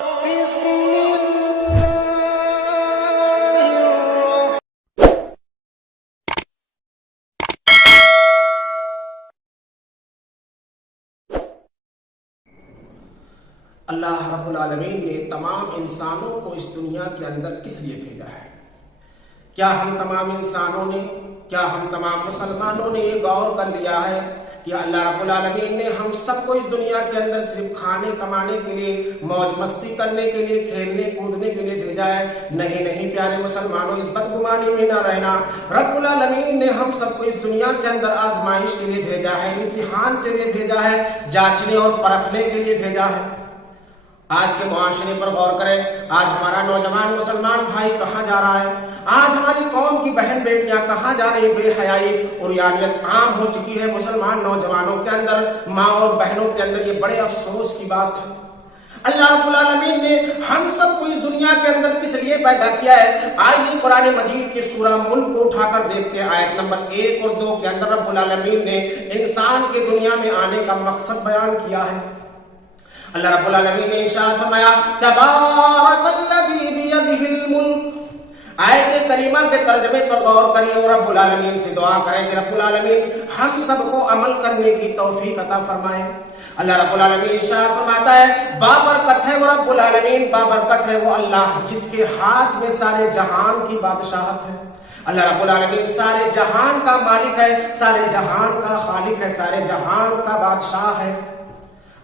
اللہ رب العالمین نے تمام انسانوں کو اس دنیا کے اندر کس لیے بھیجا ہے؟ کیا ہم تمام انسانوں نے، کیا ہم تمام مسلمانوں نے یہ غور کر لیا ہے کہ اللہ رب العالمین نے ہم سب کو اس دنیا کے اندر صرف کھانے کمانے کے لیے، موج مستی کرنے کے لیے، کھیلنے کودنے کے لیے بھیجا ہے؟ نہیں پیارے مسلمانوں، اس بدگمانی میں نہ رہنا۔ رب العالمین نے ہم سب کو اس دنیا کے اندر آزمائش کے لیے بھیجا ہے، امتحان کے لیے بھیجا ہے، جانچنے اور پرکھنے کے لیے بھیجا ہے۔ آج کے معاشرے پر غور کریں، آج ہمارا نوجوان مسلمان بھائی کہاں جا رہا ہے؟ آج ہماری قوم کی بہن بیٹیاں کہاں جا رہی ہیں؟ بے حیائی اور یانیت عام ہو چکی ہے مسلمان نوجوانوں کے اندر، ماں اور بہنوں کے اندر۔ یہ بڑے افسوس کی بات ہے۔ اللہ رب العالمین نے ہم سب کو اس دنیا کے اندر کس لیے پیدا کیا ہے؟ آئیے قرآن مجید کی سورہ ملک کو اٹھا کر دیکھتے ہیں۔ آیت نمبر 1 اور 2 کے اندر رب العالمین نے انسان کے دنیا میں آنے کا مقصد بیان کیا ہے۔ اللہ رب العالمین نے ارشاد فرمایا، تبارک الذی بیدہ الملک۔ آیت کریمہ کے ترجمے پر غور کریے اور رب العالمین سے دعا کریں کہ رب العالمین ہم سب کو عمل کرنے کی توفیق عطا فرمائے۔ اللہ رب العالمین ارشاد فرماتا ہے، بابرکت ہے وہ رب العالمین، بابرکت ہے وہ اللہ جس کے ہاتھ میں سارے جہان کی بادشاہت ہے۔ اللہ رب العالمین سارے جہان کا مالک ہے، سارے جہان کا خالق ہے، سارے جہان کا بادشاہ ہے۔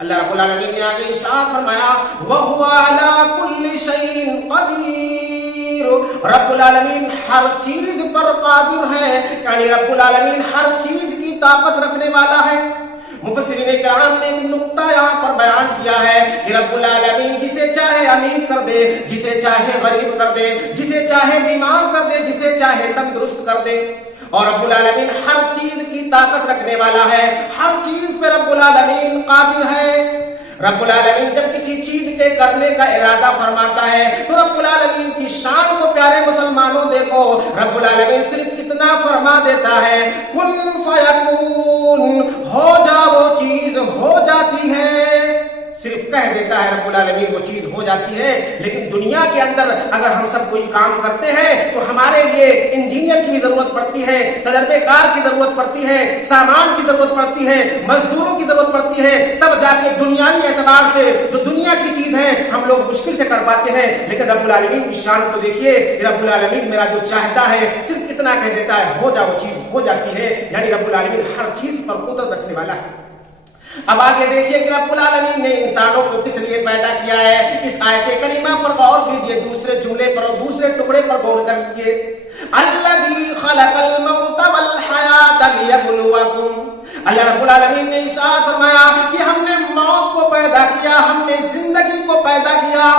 اللہ رب العالمین نے آگے ارشاد فرمایا، وَهُوَ عَلَى كُلِّ شَيْءٍ قَدِيرٌ۔ رب العالمین ہر چیز پر قادر ہے، یعنی رب العالمین ہر چیز کی طاقت رکھنے والا ہے۔ مفسرین کرام نے ایک نقطہ یہاں پر بیان کیا ہے کہ رب العالمین جسے چاہے امیر کر دے، جسے چاہے غریب کر دے، جسے چاہے بیمار کر دے، جسے چاہے تندرست کر دے۔ اور رب العالمین ہر چیز کی طاقت رکھنے والا ہے، ہر چیز پہ رب العالمین قادر ہے۔ رب العالمین جب کسی چیز کے کرنے کا ارادہ فرماتا ہے تو رب العالمین کی شان کو پیارے مسلمانوں دیکھو، رب العالمین صرف اتنا فرما دیتا ہے، کن فیکون، ہو جا وہ چیز ہو جاتی ہے۔ صرف کہہ دیتا ہے رب العالمین وہ چیز ہو جاتی ہے۔ لیکن دنیا کے اندر اگر ہم سب کوئی کام کرتے ہیں تو ہمارے لیے انجینئر کی بھی ضرورت پڑتی ہے، تجربے کار کی ضرورت پڑتی ہے، سامان کی ضرورت پڑتی ہے، مزدوروں کی ضرورت پڑتی ہے، تب جا کے دنیاوی اعتبار سے جو دنیا کی چیز ہے ہم لوگ مشکل سے کر پاتے ہیں۔ لیکن رب العالمین کی شان کو دیکھیے، رب العالمین میرا جو چاہتا ہے صرف اتنا کہہ دیتا ہے، ہو جا وہ چیز ہو جاتی ہے۔ یعنی رب العالمین ہر چیز پر قدرت رکھنے والا ہے۔ اب آگے دیکھیے کہ رب العالمین نے انسانوں کو کس لیے پیدا کیا ہے۔ اس آیت کریمہ پر غور کیجئے، دوسرے جملے پر اور دوسرے ٹکڑے پر غور کیجئے، الذی خلق الموت والحیات لیبلوکم۔ اللہ رب العالمین نے ارشاد فرمایا کہ ہم نے موت کو پیدا کیا، ہم نے زندگی کو پیدا کیا۔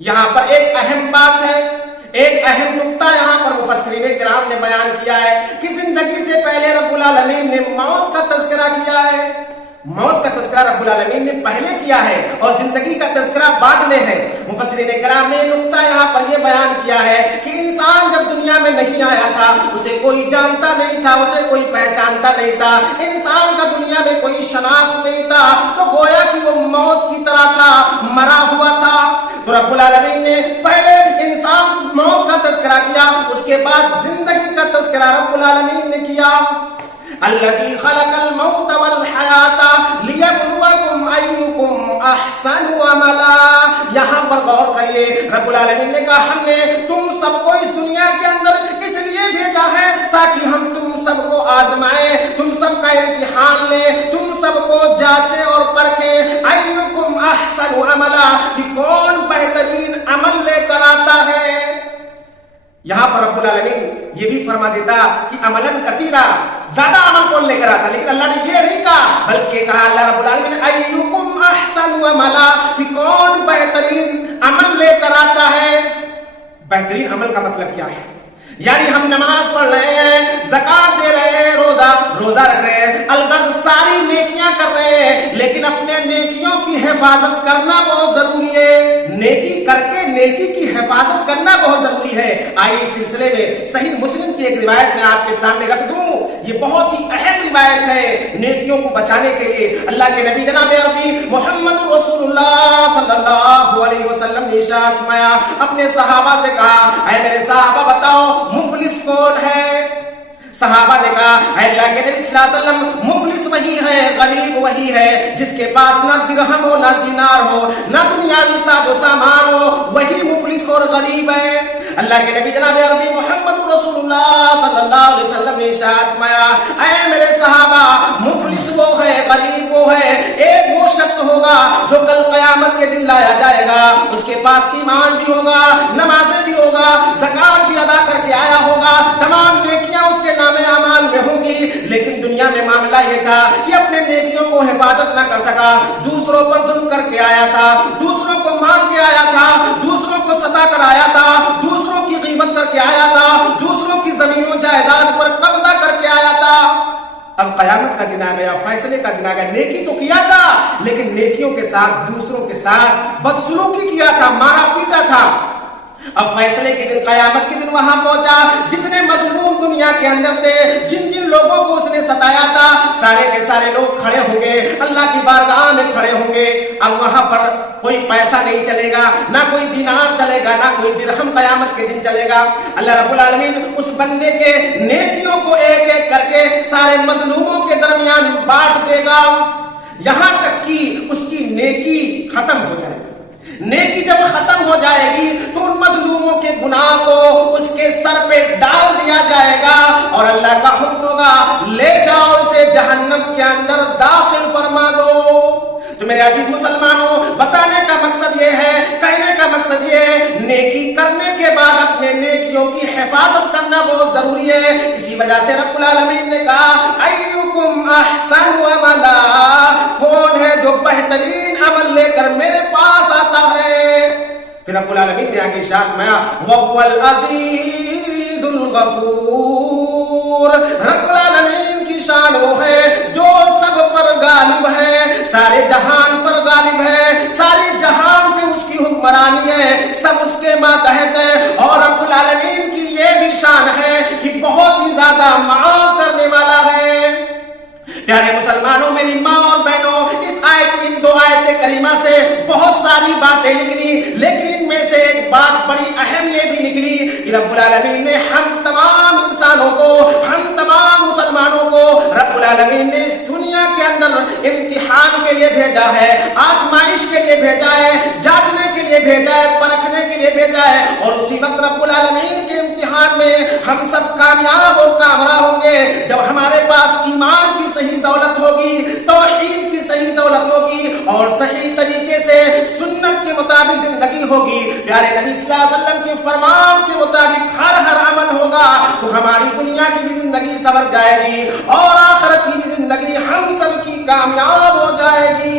یہاں پر ایک اہم بات ہے، ایک اہم نقطہ یہاں پر مفسرین کرام نے بیان کیا ہے کہ زندگی سے پہلے رب العالمین نے موت کا تذکرہ کیا ہے۔ موت کا تذکرہ رب العالمین نے پہلے کیا ہے اور زندگی کا تذکرہ بعد میں ہے۔ مفسرین کرام نے نقطہ یہاں پر یہ بیان کیا ہے کہ انسان جب دنیا میں نہیں آیا تھا اسے کوئی جانتا نہیں تھا، اسے کوئی پہچانتا نہیں تھا، انسان کا دنیا میں کوئی شناخت نہیں تھا، تو گویا کہ وہ موت کی طرح تھا، مرا ہوا تھا۔ تو رب العالمین نے پہلے انسان موت کا تذکرہ کیا، اس کے بعد زندگی کا تذکرہ رب العالمین نے کیا۔ الذی خلق الموت والحیات لیبلوکم ایکم احسن عملا۔ یہاں پر غور کریے، رب العالمین نے کہا ہم نے تم سب کو اس دنیا کے اندر اس لیے بھیجا ہے تاکہ ہم تم سب کو آزمائیں، تم سب کا امتحان لیں، تم سب کو جانچیں اور پرکھیں، ایکم احسن عملا، کہ کون بہترین عمل لے کر آتا ہے۔ یہاں پر رب العالمین یہ بھی فرما دیتا کہ عملاً کثیرا، زیادہ عمل کون لے کر آتا، لیکن اللہ نے یہ نہیں کہا، بلکہ کہا اللہ رب العالمین نے ایکم احسن عملا، کہ کون بہترین عمل لے کر آتا ہے۔ بہترین عمل کا مطلب کیا ہے؟ یعنی ہم نماز پڑھ رہے ہیں، زکات دے رہے ہیں، روزہ رکھ رہے ہیں، الغرض ساری نیکیاں کر رہے ہیں، لیکن اپنے نیکیوں کی حفاظت کرنا بہت ضروری ہے۔ نیکی کر کے نیکی کی حفاظت کرنا بہت ضروری ہے۔ آئیے اس سلسلے میں صحیح مسلم کی ایک روایت میں آپ کے سامنے رکھ دوں، یہ بہت ہی اہم روایت ہے نیکیوں کو بچانے کے لیے۔ اللہ کے نبی جناب عربی محمد رسول اللہ صلی اللہ ارشاد فرمایا، اپنے صحابہ سے کہا اے میرے صحابہ بتاؤ مفلس کون ہے؟ صحابہ نے کہا اے اللہ کے نبی صلی اللہ علیہ وسلم مفلس وہی ہے، غریب وہی ہے جس کے پاس نہ درہم ہو نہ دینار ہو نہ دنیاوی ساز و سامان ہو، وہی مفلس اور غریب ہے۔ اللہ کے نبی جناب عربی محمد رسول اللہ صلی اللہ علیہ وسلم نے ارشاد فرمایا اے میرے صحابہ مفلس وہ ہے، غریب وہ ہے، ایک وہ شخص ہوگا جو کل قیامت کے دن لایا جائے گا، اس کے پاس ایمان بھی ہوگا، نمازیں بھی ہوگا، زکات بھی ادا کر کے آیا ہوگا، تمام نیکیاں اس کے نام اعمال میں ہوں گی، لیکن دنیا میں معاملہ یہ تھا کہ اپنے نیکیوں کو حفاظت نہ کر سکا، دوسروں پر ظلم کر کے آیا تھا، دوسروں کو مار کے آیا تھا، دوسروں کو ستا کر آیا تھا، دوسروں کی غیبت کر کے آیا تھا، دوسروں کی زمین و جائیداد پر قبضہ کر کے آیا تھا۔ اب قیامت کا دن آ گیا، فیصلے کا دن آ گیا، نیکی تو کیا تھا لیکن نیکیوں کے ساتھ دوسروں کے ساتھ بدسلوکی کیا تھا، مارا پیٹا تھا۔ اب فیصلے کے دن، قیامت کے دن وہاں پہنچا، جتنے مظلوم دنیا کے اندر تھے، جن جن لوگوں کو اس نے ستایا تھا، سارے کے سارے لوگ کھڑے ہوں گے، اللہ کی بارگاہ میں کھڑے ہوں گے۔ اب وہاں پر کوئی پیسہ نہیں چلے گا، نہ کوئی دینار چلے گا، نہ کوئی درہم قیامت کے دن چلے گا۔ اللہ رب العالمین اس بندے کے نیکیوں کو ایک ایک کر کے سارے مظلوموں کے درمیان بانٹ دے گا، یہاں تک کہ اس کی نیکی ختم ہو جائے گی۔ نیکی جب ختم ہو جائے گی تو ان مظلوموں کے گناہ کو اس کے سر پہ ڈال دیا جائے گا اور اللہ کا حکم ہوگا لے جاؤ اسے جہنم کے اندر داخل فرما دو۔ تو میرے عزیز مسلمانوں، بتانے کا مقصد یہ ہے، کہنے کا مقصد یہ ہے، نیکی کرنے کے بعد اپنے نیکیوں کی حفاظت کرنا بہت ضروری ہے۔ اسی وجہ سے رب العالمین نے کہا ایکم احسن عملا، کون ہے جو بہترین عمل لے کر میرے پاس آتا ہے؟ پھر رب العالمین نے آگے ارشاد فرمایا وَهُوَ الْعَزِيزُ الْغَفُورُ، رب العالمین کی شان وہ ہے جو سب پر غالب ہے، سارے جہان پر غالب ہے، سارے جہان پہ اس کی حکمرانی ہے، سب اس کے ماتحت ہے، اور رب العالمین کی یہ بھی شان ہے کہ بہت ہی زیادہ معاف کرنے والا ہے۔ پیارے مسلمانوں، میری ماں اور بہنوں، اس آیت، ان دو آیت کریمہ سے بہت ساری باتیں نکلی، لیکن ان میں سے ایک بات بڑی اہم یہ بھی نکلی کہ رب العالمین نے ہم تمام انسانوں کو، ہم تمام مسلمانوں کو رب العالمین نے اس دنیا کے اندر امتحان کے لیے بھیجا ہے، آزمائش کے لیے بھیجا ہے، جانچنے کے لیے بھیجا ہے، پرکھنے کے لیے بھیجا ہے، اور اسی وقت رب العالمین کے امتحان میں ہم سب کامیاب اور کامرا ہوں گے جب ہمارے پاس ایمان کی صحیح دولت ہوگی، توحید کی صحیح دولت ہوگی، اور صحیح طریقے سے سنت کے مطابق زندگی ہوگی، پیارے نبی صلی اللہ علیہ وسلم کے فرمان کے مطابق ہر عمل ہوگا، تو ہماری دنیا کی بھی زندگی سنور جائے گی اور آخرت کی بھی زندگی ہم سب کی کامیاب ہو جائے گی۔